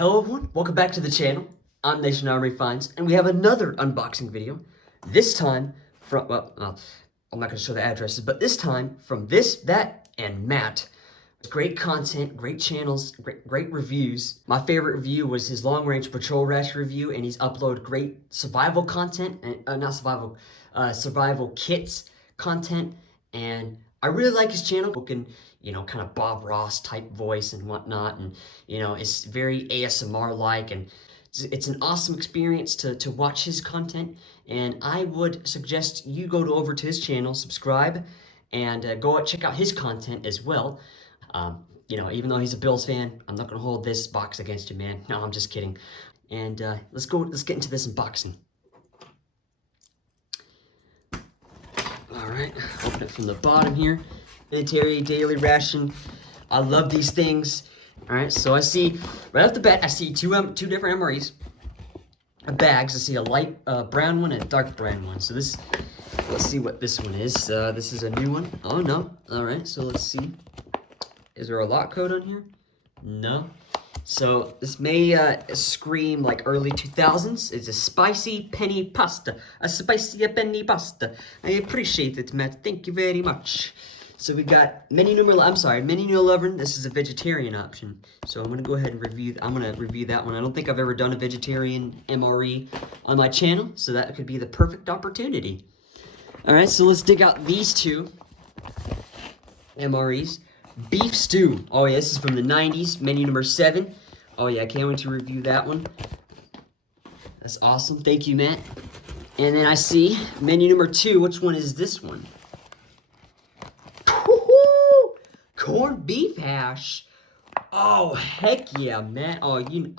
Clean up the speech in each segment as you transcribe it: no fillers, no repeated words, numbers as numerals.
Hello everyone, welcome back to the channel. I'm Nation.MREfinds, and we have another unboxing video. This time from, I'm not going to show the addresses, but this time from This, That, and Matt. Great content, great channels, great reviews. My favorite review was his long-range patrol rash review, and he's uploaded great survival content, and survival kits content, and I really like his channel. Kind of Bob Ross type voice and whatnot, and it's very ASMR-like, and it's an awesome experience to watch his content. And I would suggest you go over to his channel, subscribe, and go check out his content as well. Even though he's a Bills fan, I'm not gonna hold this box against you, man. No, I'm just kidding. And let's get into this unboxing. All right, open it from the bottom here. Military daily ration. I love these things. All right, so I see right off the bat, I see two different MREs, bags. I see a light brown one and a dark brown one. So let's see what this one is. This is a new one. Oh no. All right, so let's see. Is there a lot code on here? No. So this may scream like early 2000s. It's a spicy penny pasta. A spicy penny pasta. I appreciate it, Matt. Thank you very much. So we got menu 11. This is a vegetarian option. So I'm gonna go ahead and review that one. I don't think I've ever done a vegetarian MRE on my channel, so that could be the perfect opportunity. All right, so let's dig out these two MREs. Beef stew. Oh yeah, this is from the 90s, menu number 7. Oh yeah, I can't wait to review that one. That's awesome. Thank you, Matt. And then I see menu number 2. Which one is this one? Corned beef hash. Oh heck yeah, Matt. Oh you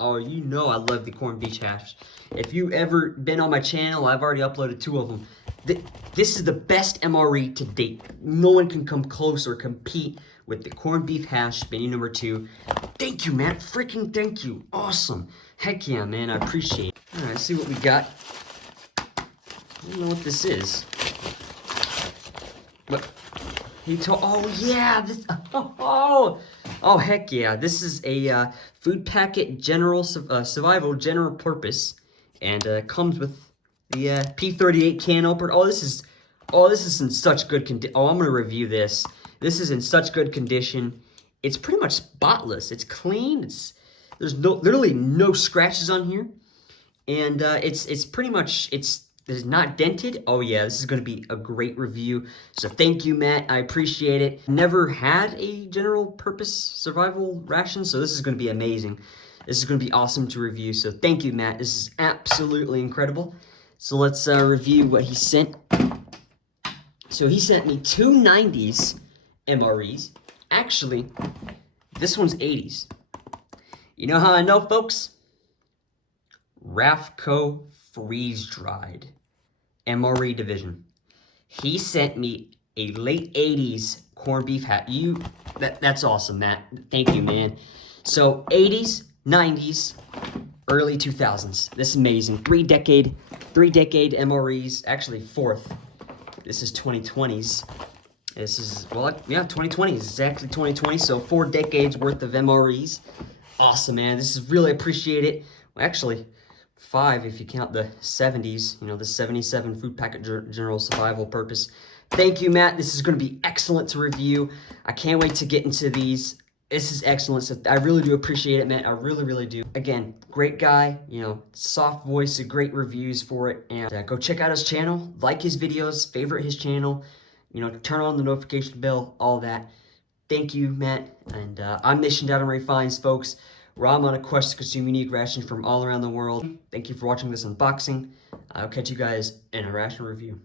know I love the corned beef hash. If you've ever been on my channel, I've already uploaded 2 of them. This is the best MRE to date. No one can come close or compete with the corned beef hash, menu number 2. Thank you, Matt. Freaking thank you. Awesome. Heck yeah, man. I appreciate it. All right, let's see what we got. I don't know what this is. But oh yeah, this. Oh heck yeah. This is a food packet general survival general purpose, and comes with the P38 can opener. This is in such good condition. Oh, I'm gonna review this. This is in such good condition. It's pretty much spotless. It's clean. There's literally no scratches on here, and it's pretty much it's not dented. Oh yeah, this is gonna be a great review. So thank you, Matt. I appreciate it. Never had a general purpose survival ration, so this is gonna be amazing. This is gonna be awesome to review. So thank you, Matt. This is absolutely incredible. So let's review what he sent. So he sent me 2 90s MREs. Actually, this one's 80s. You know how I know, folks? Rafco freeze-dried MRE division. He sent me a late 80s corned beef hat. That's awesome, Matt. Thank you, man. So 80s, 90s, early 2000s. This is amazing. 3 decade MREs. Actually, 4th. This is 2020s. This is, well, yeah, 2020 is exactly 2020. So 4 decades worth of MREs. Awesome, man. This is really appreciate it. Well, actually, 5 if you count the 70s. The 77 food packet general survival purpose. Thank you, Matt. This is going to be excellent to review. I can't wait to get into these. This is excellent. So I really do appreciate it, Matt. I really, really do. Again, great guy. Soft voice, great reviews for it. And go check out his channel. Like his videos. Favorite his channel. Turn on the notification bell. All that. Thank you, Matt. And I'm Nation.MREfinds, folks, where I'm on a quest to consume unique rations from all around the world. Thank you for watching this unboxing. I'll catch you guys in a ration review.